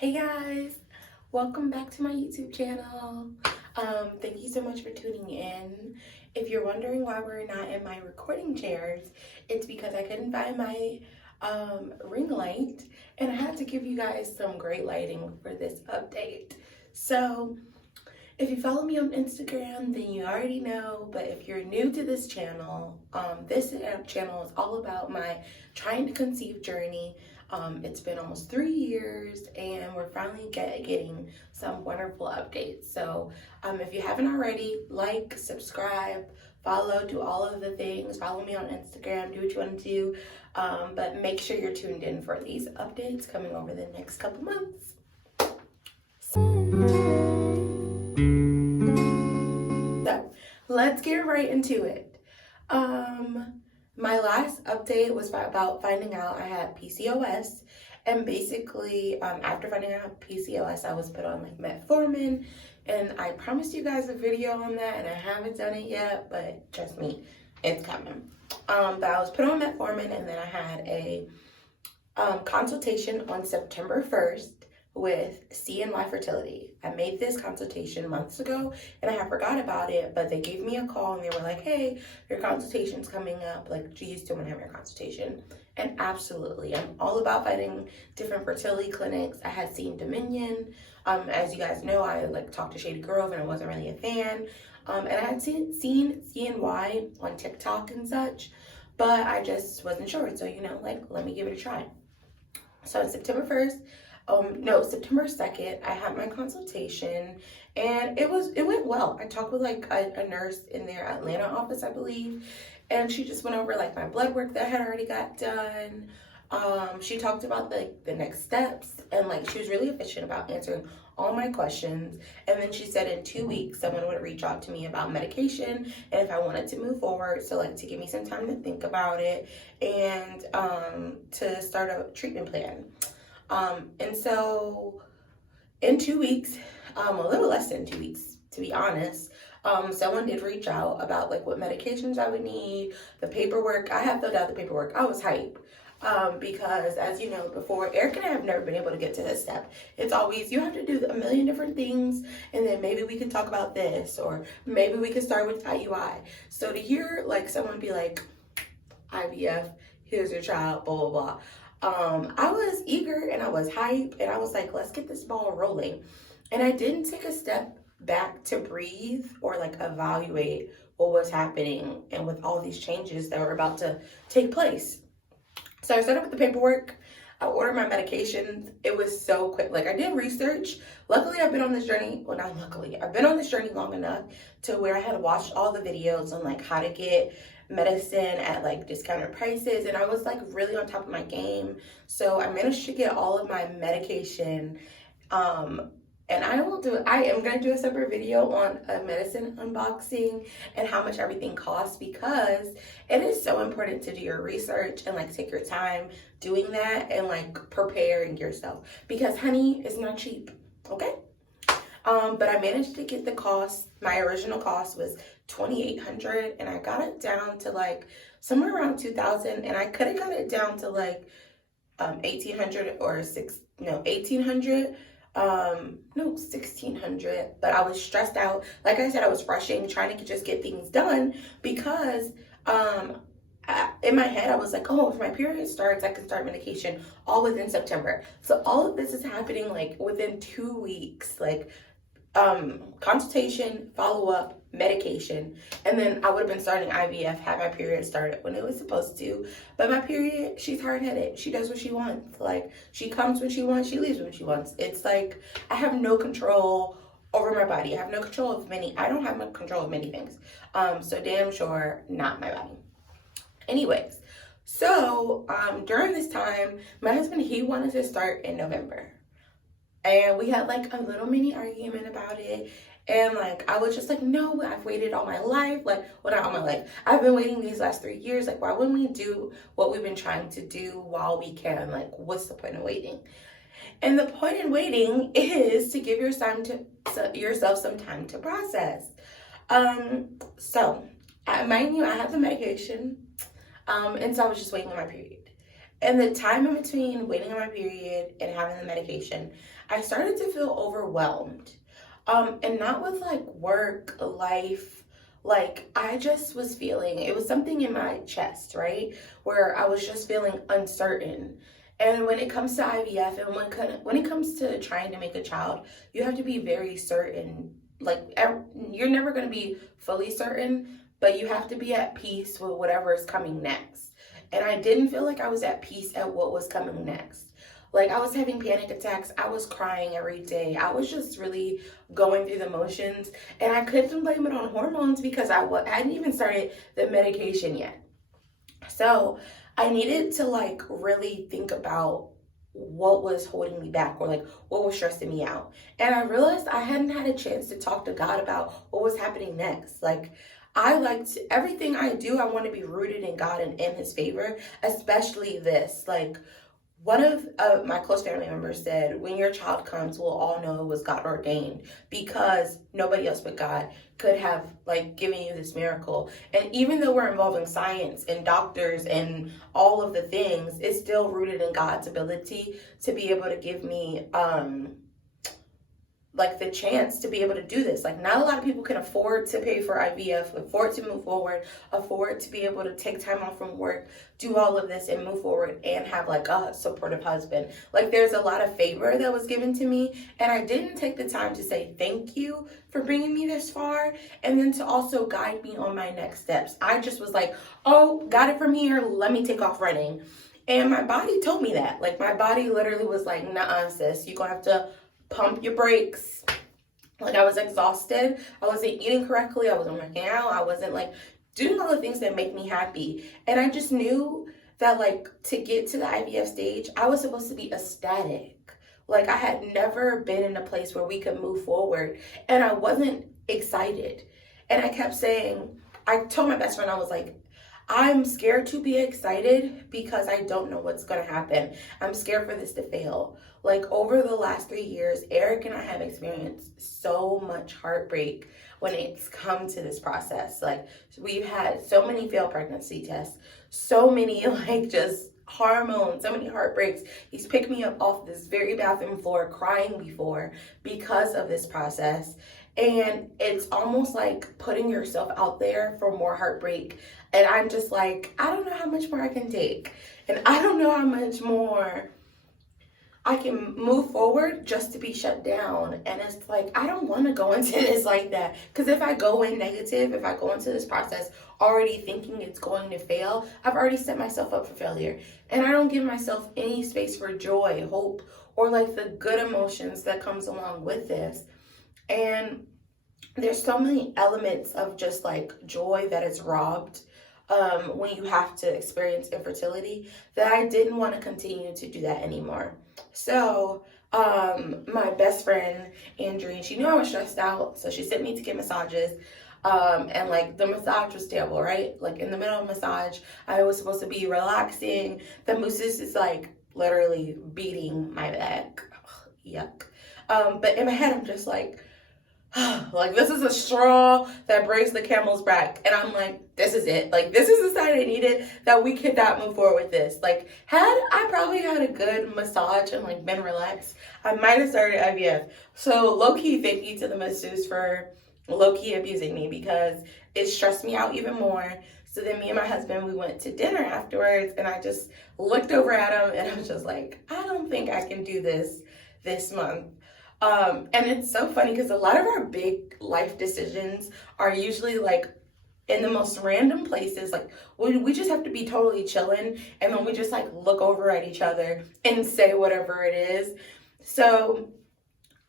Hey guys, welcome back to my YouTube channel. Thank you so much for tuning in. If you're wondering why we're not in my recording chairs, it's because I couldn't find my ring light and I had to give you guys some great lighting for this update. So if you follow me on Instagram, then you already know, but if you're new to this channel, this channel is all about my trying to conceive journey. It's been almost 3 years and we're finally getting some wonderful updates. So if you haven't already, like, subscribe, follow, do all of the things. Follow me on Instagram, do what you want to do. But make sure you're tuned in for these updates coming over the next couple months. So let's get right into it. My last update was about finding out I had PCOS, and basically after finding out PCOS, I was put on like metformin, and I promised you guys a video on that, and I haven't done it yet, but trust me, it's coming. But I was put on metformin, and then I had a consultation on September 1st with CNY Fertility. I made this consultation months ago and I forgot about it, but they gave me a call and they were like, hey, your consultation's coming up. Like, do you still want to have your consultation? And absolutely, I'm all about finding different fertility clinics. I had seen Dominion. As you guys know, I like talked to Shady Grove and I wasn't really a fan. And I had seen CNY on TikTok and such, but I just wasn't sure. So, like, let me give it a try. So on September 2nd, I had my consultation and it went well. I talked with like a nurse in their Atlanta office, I believe, and she just went over like my blood work that I had already got done. She talked about like the next steps, and like she was really efficient about answering all my questions. And then she said in 2 weeks someone would reach out to me about medication and if I wanted to move forward, so like to give me some time to think about it and to start a treatment plan. And so in 2 weeks, a little less than 2 weeks to be honest, someone did reach out about like what medications I would need, the paperwork. I have filled out the paperwork. I was hype. Because as you know, before, Eric and I have never been able to get to this step. It's always, you have to do a million different things, and then maybe we can talk about this, or maybe we can start with IUI. So to hear like someone be like, IVF, here's your child, blah, blah, blah. I was eager and I was hype and I was like, let's get this ball rolling. And I didn't take a step back to breathe or like evaluate what was happening and with all these changes that were about to take place. So I started with the paperwork. I ordered my medications. It was so quick. Like, I did research. Luckily, I've been on this journey. Well, not luckily. I've been on this journey long enough to where I had watched all the videos on like how to get medicine at like discounted prices. And I was like really on top of my game. So I managed to get all of my medication. And I am going to do a separate video on a medicine unboxing and how much everything costs, because it is so important to do your research and like take your time doing that and like preparing yourself, because honey, it's not cheap, okay? But I managed to get the cost. My original cost was $2,800 and I got it down to like somewhere around $2,000, and I could have got it down to like $1,800 or $1,800. No, $1,600, but I was stressed out. Like I said, I was rushing, trying to just get things done because in my head I was like, oh, if my period starts, I can start medication all within September. So all of this is happening like within 2 weeks, like consultation, follow-up, medication, and then I would have been starting IVF had my period started when it was supposed to. But my period, she's hard-headed. She does what she wants. Like, she comes when she wants, she leaves when she wants. It's like I have no control over my body. I have no control of I don't have no control of many things. So damn sure not my body. Anyways, so during this time, my husband, he wanted to start in November. And we had like a little mini argument about it. And like, I was just like, no, I've waited all my life. Like, well, not all my life. I've been waiting these last 3 years. Like, why wouldn't we do what we've been trying to do while we can? Like, what's the point of waiting? And the point in waiting is to give yourself some time to process. So, mind you, I have the medication. And so I was just waiting on my period. And the time in between waiting on my period and having the medication, I started to feel overwhelmed. And not with like work, life, like I just was feeling, it was something in my chest, right? Where I was just feeling uncertain. And when it comes to IVF and when it comes to trying to make a child, you have to be very certain. Like you're never going to be fully certain, but you have to be at peace with whatever is coming next. And I didn't feel like I was at peace at what was coming next. Like I was having panic attacks. I was crying every day. I was just really going through the motions, and I couldn't blame it on hormones because I hadn't even started the medication yet. So I needed to like really think about what was holding me back, or like what was stressing me out. And I realized I hadn't had a chance to talk to God about what was happening next. Like everything I do, I want to be rooted in God and in his favor, especially this. Like one of my close family members said, when your child comes, we'll all know it was God ordained, because nobody else but God could have like given you this miracle. And even though we're involving science and doctors and all of the things, it's still rooted in God's ability to be able to give me like the chance to be able to do this. Like not a lot of people can afford to pay for IVF, afford to move forward, afford to be able to take time off from work, do all of this and move forward and have like a supportive husband. Like there's a lot of favor that was given to me, and I didn't take the time to say thank you for bringing me this far, and then to also guide me on my next steps. I just was like, oh, got it from here, let me take off running. And my body told me that. Like my body literally was like, nah, sis, you're gonna have to pump your brakes. Like I was exhausted. I wasn't eating correctly. I wasn't working out. I wasn't like doing all the things that make me happy. And I just knew that like to get to the IVF stage, I was supposed to be ecstatic. Like I had never been in a place where we could move forward, and I wasn't excited. And I kept saying, I told my best friend, I was like, I'm scared to be excited because I don't know what's going to happen. I'm scared for this to fail. Like over the last 3 years, Eric and I have experienced so much heartbreak when it's come to this process. Like we've had so many failed pregnancy tests, so many like just hormones, so many heartbreaks. He's picked me up off this very bathroom floor crying before because of this process. And it's almost like putting yourself out there for more heartbreak. And I'm just like, I don't know how much more I can take. And I don't know how much more I can move forward just to be shut down. And it's like, I don't want to go into this like that. Because if I go in negative, if I go into this process already thinking it's going to fail, I've already set myself up for failure. And I don't give myself any space for joy, hope, or like the good emotions that comes along with this. And there's so many elements of just like joy that is robbed when you have to experience infertility, that I didn't want to continue to do that anymore. So my best friend, Andrea, she knew I was stressed out, so she sent me to get massages. And like the massage was terrible, right? Like in the middle of massage, I was supposed to be relaxing. The masseuse is like literally beating my back. Ugh, yuck. But in my head, I'm just like, like this is a straw that breaks the camel's back. And I'm like, this is it. Like this is the sign I needed that we could not move forward with this. Like had I probably had a good massage and like been relaxed, I might have started IVF. So low-key, thank you to the masseuse for low-key abusing me, because it stressed me out even more. So then me and my husband, we went to dinner afterwards, and I just looked over at him and I was just like, I don't think I can do this month. And it's so funny because a lot of our big life decisions are usually like in the most random places. Like we just have to be totally chilling, and then we just like look over at each other and say whatever it is. So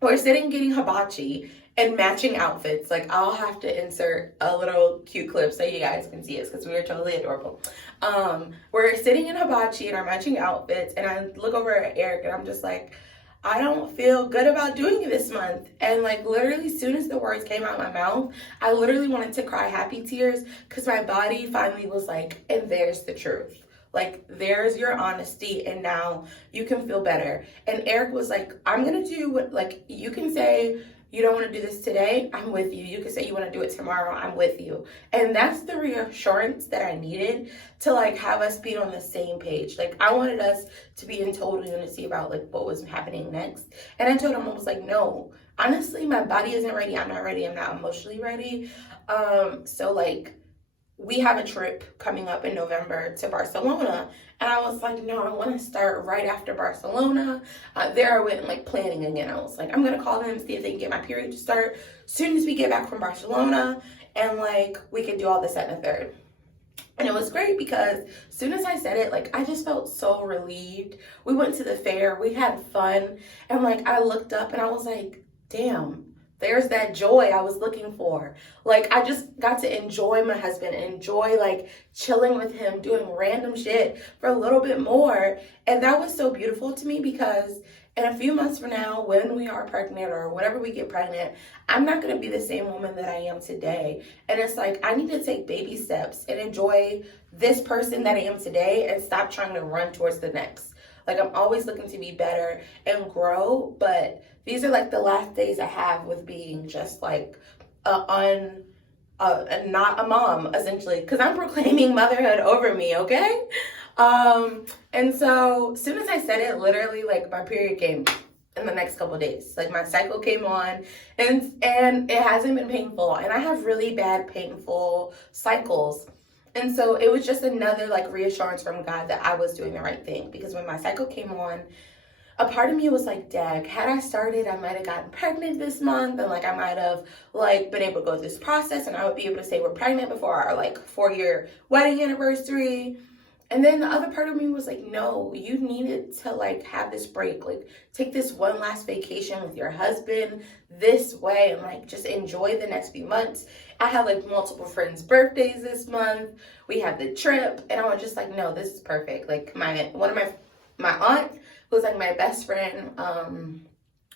we're sitting getting hibachi and matching outfits. Like I'll have to insert a little cute clip so you guys can see us, because we were totally adorable. We're sitting in hibachi in our matching outfits, and I look over at Eric and I'm just like, I don't feel good about doing it this month. And like literally as soon as the words came out of my mouth, I literally wanted to cry happy tears, because my body finally was like, and there's the truth. Like there's your honesty, and now you can feel better. And Eric was like, I'm gonna do what, like, you can say you don't want to do this today, I'm with you. You can say you want to do it tomorrow, I'm with you. And that's the reassurance that I needed to like have us be on the same page. Like I wanted us to be in total unity about like what was happening next. And I told him, I was like, no, honestly, my body isn't ready. I'm not ready. I'm not emotionally ready. So like we have a trip coming up in November to Barcelona. And I was like, no, I want to start right after Barcelona. There I went like planning again. I was like, I'm going to call them, see if they can get my period to start as soon as we get back from Barcelona. And like, we can do all this at the third. And it was great because as soon as I said it, like I just felt so relieved. We went to the fair, we had fun. And like, I looked up and I was like, damn. There's that joy I was looking for. Like, I just got to enjoy my husband, enjoy like chilling with him, doing random shit for a little bit more. And that was so beautiful to me because in a few months from now, when we are pregnant or whenever we get pregnant, I'm not going to be the same woman that I am today. And it's like, I need to take baby steps and enjoy this person that I am today and stop trying to run towards the next. Like, I'm always looking to be better and grow, but these are like the last days I have with being just like not a mom, essentially, because I'm proclaiming motherhood over me, okay? And so as soon as I said it, literally like my period came in the next couple of days. Like my cycle came on and it hasn't been painful. And I have really bad painful cycles. And so it was just another like reassurance from God that I was doing the right thing, because when my cycle came on, a part of me was like, dag, had I started, I might have gotten pregnant this month, and like I might have like been able to go through this process and I would be able to say we're pregnant before our like 4-year wedding anniversary. And then the other part of me was like, no, you needed to like have this break, like take this one last vacation with your husband this way and like just enjoy the next few months. I had like multiple friends' birthdays this month. We had the trip and I was just like, no, this is perfect. Like my aunt, who's like my best friend,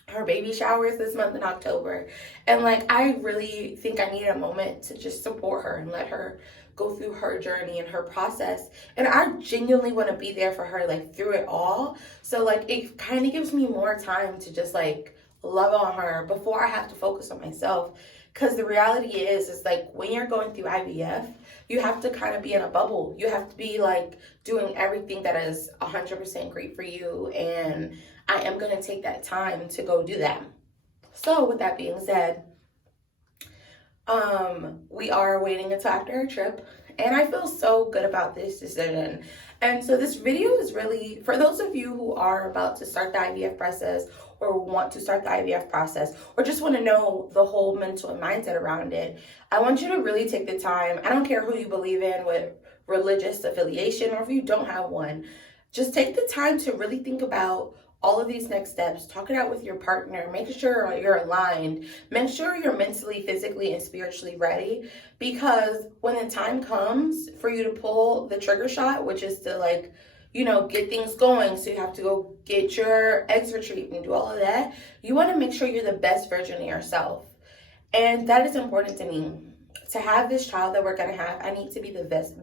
her baby showers this month in October. And like, I really think I needed a moment to just support her and let her go through her journey and her process. And I genuinely want to be there for her, like through it all. So like, it kind of gives me more time to just like love on her before I have to focus on myself. Because the reality is like when you're going through IVF, you have to kind of be in a bubble. You have to be like doing everything that is 100% great for you. And I am going to take that time to go do that. So with that being said, we are waiting until after our trip. And I feel so good about this decision. And so this video is really for those of you who are about to start the IVF process or want to start the IVF process or just want to know the whole mental and mindset around it. I want you to really take the time. I don't care who you believe in, what religious affiliation, or if you don't have one, just take the time to really think about all of these next steps. Talk it out with your partner. Make sure you're aligned. Make sure you're mentally, physically, and spiritually ready, because when the time comes for you to pull the trigger shot, which is to like, you know, get things going, so you have to go get your eggs retrieved and do all of that, you want to make sure you're the best version of yourself. And that is important to me. To have this child that we're going to have, I need to be the best,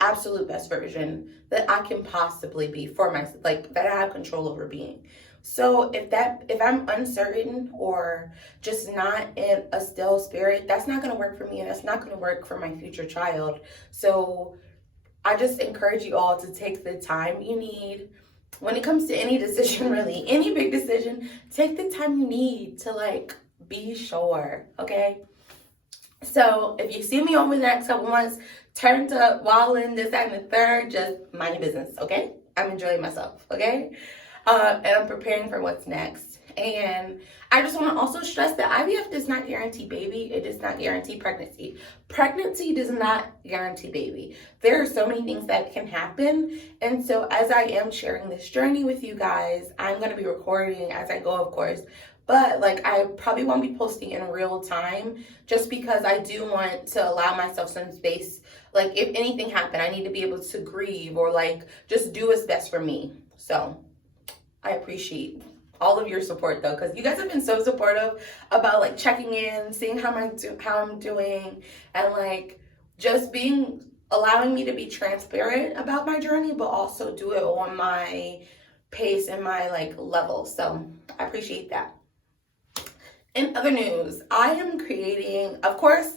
absolute best version that I can possibly be for myself, like that I have control over being. So if I'm uncertain or just not in a still spirit, that's not going to work for me, and that's not going to work for my future child. So I just encourage you all to take the time you need when it comes to any decision, really, any big decision. Take the time you need to like be sure, okay? So if you see me over the next couple months, turned up, wilding, this, that, and the third, just mind your business, okay? I'm enjoying myself, okay? And I'm preparing for what's next. And I just want to also stress that IVF does not guarantee baby. It does not guarantee pregnancy. Pregnancy does not guarantee baby. There are so many things that can happen. And so as I am sharing this journey with you guys, I'm going to be recording as I go, of course. But like, I probably won't be posting in real time just because I do want to allow myself some space. Like if anything happened, I need to be able to grieve or like just do what's best for me. So I appreciate all of your support though, because you guys have been so supportive about like checking in, seeing how I'm doing, and like just allowing me to be transparent about my journey, but also do it on my pace and my like level. So I appreciate that. In other news, I am creating, of course,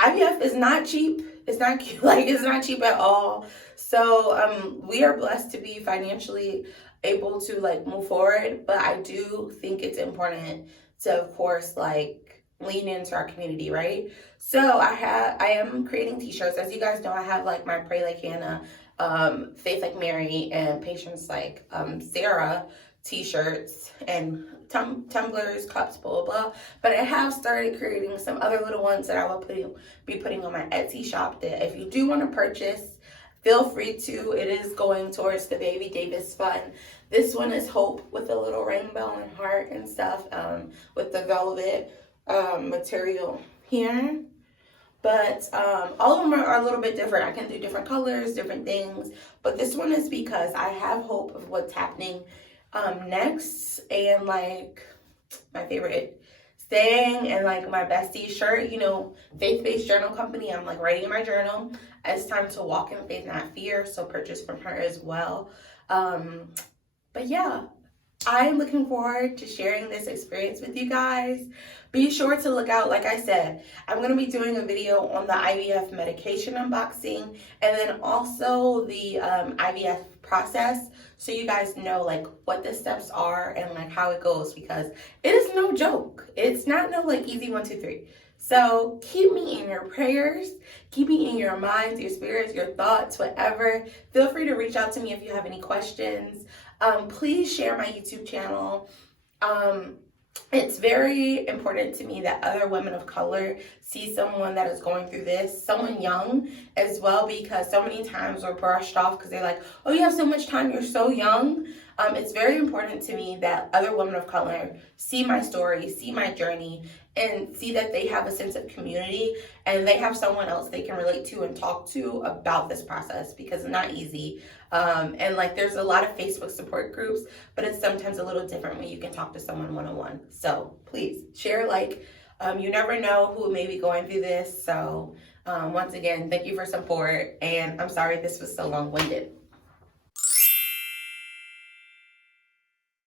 IVF is not cheap. It's not like it's not cheap at all. So we are blessed to be financially able to like move forward, but I do think it's important to, of course, like lean into our community, right? So I am creating t-shirts. As you guys know, I have like my Pray Like Hannah, Faith Like Mary, and Patience Like Sarah t-shirts and tumblers, cups, blah, blah, blah. But I have started creating some other little ones that I will be putting on my Etsy shop that if you do want to purchase, feel free to. It is going towards the Baby Davis Fund. This one is Hope with a little rainbow and heart and stuff, with the velvet material here. But all of them are a little bit different. I can do different colors, different things. But this one is because I have hope of what's happening next. And like my favorite saying and like my bestie shirt, you know, faith-based journal company. I'm like writing in my journal. It's time to walk in faith, not fear. So purchase from her as well. But yeah, I'm looking forward to sharing this experience with you guys. Be sure to look out, like I said, I'm going to be doing a video on the IVF medication unboxing and then also the IVF process, so you guys know like what the steps are and like how it goes, because it is no joke. It's not no like easy 1, 2, 3. So keep me in your prayers, keep me in your minds, your spirits, your thoughts, whatever. Feel free to reach out to me if you have any questions. Please share my YouTube channel. It's very important to me that other women of color see someone that is going through this, someone young as well, because so many times we're brushed off because they're like, oh, you have so much time, you're so young. It's very important to me that other women of color see my story, see my journey, and see that they have a sense of community and they have someone else they can relate to and talk to about this process, because it's not easy. And like there's a lot of Facebook support groups, but it's sometimes a little different when you can talk to someone one-on-one. So please share, like, you never know who may be going through this. So once again, thank you for support, and I'm sorry this was so long-winded.